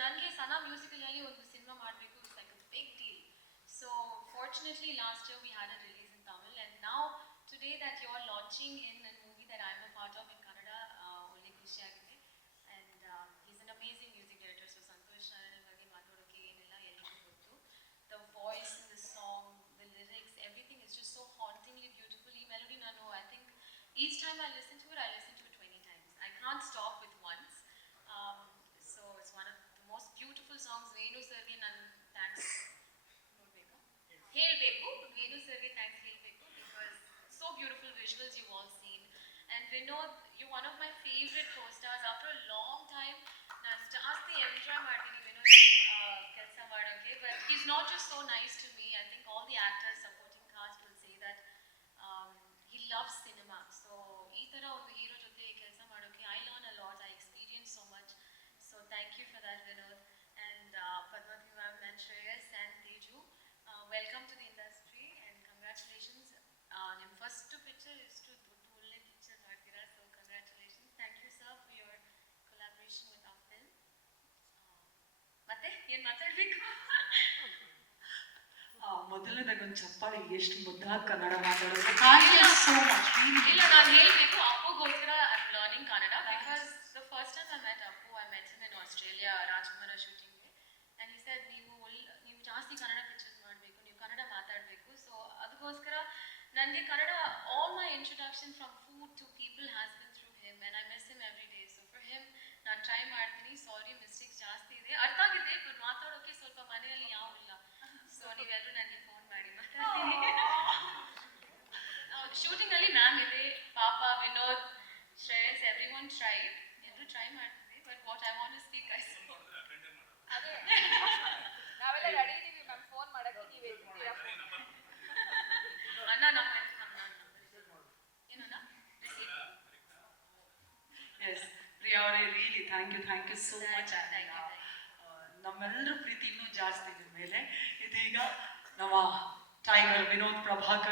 ನನಗೆ ಸನ ಮ್ಯೂಸಿಕಲಲ್ಲಿ ಒಂದು ಸಿನಿಮಾ ಮಾಡಬೇಕು it's like a big deal so fortunately last year we had a release in Tamil and ನಾವು today that you are launching in a movie that I am a part of in Kannada ಒಳ್ಳೆ ಖುಷಿಯಾಗಿದೆ and is an amazing music director so Santosh Narayan ಬಗ್ಗೆ ಮಾತಾಡೋಕ್ಕೆ ಏನಿಲ್ಲ ಎಲ್ಲಿಗೂ ಗೊತ್ತು the voice in the song the lyrics everything is just so hauntingly beautiful ಈ melody ನಾನು I think each time I listen to it I listen to it twenty times I can't stop with beautiful visuals you all seen and Vinod you one of my favourite co stars after long time ನಾನು ಜಾಸ್ತಿ enjoy ಮಾಡ್ತೀನಿ ವಿನೋದ್ ಕೆಲಸ ಮಾಡೋಕ್ಕೆ but is not just so nice to me I think all the actors supporting cost will say that he love cinema so ಈ ಥರ ಒಂದು hero ಜೊತೆ ಕೆಲಸ ಮಾಡೋಕ್ಕೆ I learn a lot I experience so much so thank you for that Vinod ಏನು ಮಾತಾಡ್ಬೇಕು? ಆ, ಮೊದಲನೇದಾಗಿ ಒಂದು ಚಪ್ಪಾಳಿ ಎಷ್ಟು ಮುದ್ದಾಗಿ ಕನ್ನಡ ಮಾತಾಡೋದು. ಸೋ ಮಚ್ ಇಲ್ಲ ನಾನು ಹೇಳಬೇಕು. ಅಪ್ಪುಗೋಸ್ಕರ I am learning Kannada because the first time I met Appu I met in Australia Rajkumar ಶೂಟಿಂಗ್ಗೆ ಆ್ಯಂಡ್ ಈ ಸೆಡ್ ನೀವು ನೀವು ಜಾಸ್ತಿ ಕನ್ನಡ ಪಿಕ್ಚರ್ಸ್ ಮಾಡಬೇಕು ನೀವು ಕನ್ನಡ ಮಾತಾಡಬೇಕು. ಸೊ ಅದಕ್ಕೋಸ್ಕರ ನನಗೆ Kannada all my introduction from food to people has one try ಎಲ್ಲರೂ ಟ್ರೈ ಮಾಡ್ತೀವಿ but what I want speak I ಅದೇ ನಾವೆಲ್ಲ ರೆಡಿ ಇದೀವಿ ಮ್ಯಾಮ್ ಫೋನ್ ಮಾಡಕ್ಕೆ ನೀವು ಇದ್ದೀರಾ? ಅಣ್ಣ ನಮ್ಮ ಏನಣ್ಣ? ಎಸ್ ಪ್ರಿಯಾ ಅವರೇ really thank you thank you so much Thank you, thank you, ನಮ್ಮೆಲ್ಲರ ಪ್ರೀತಿ ಇನ್ನೂ ಜಾಸ್ತಿ ಇದ್ರ ಮೇಲೆ ಇದೀಗ ನಮ್ಮ ಟೈಗರ್ ವಿನೋದ್ ಪ್ರಭಾಕರ್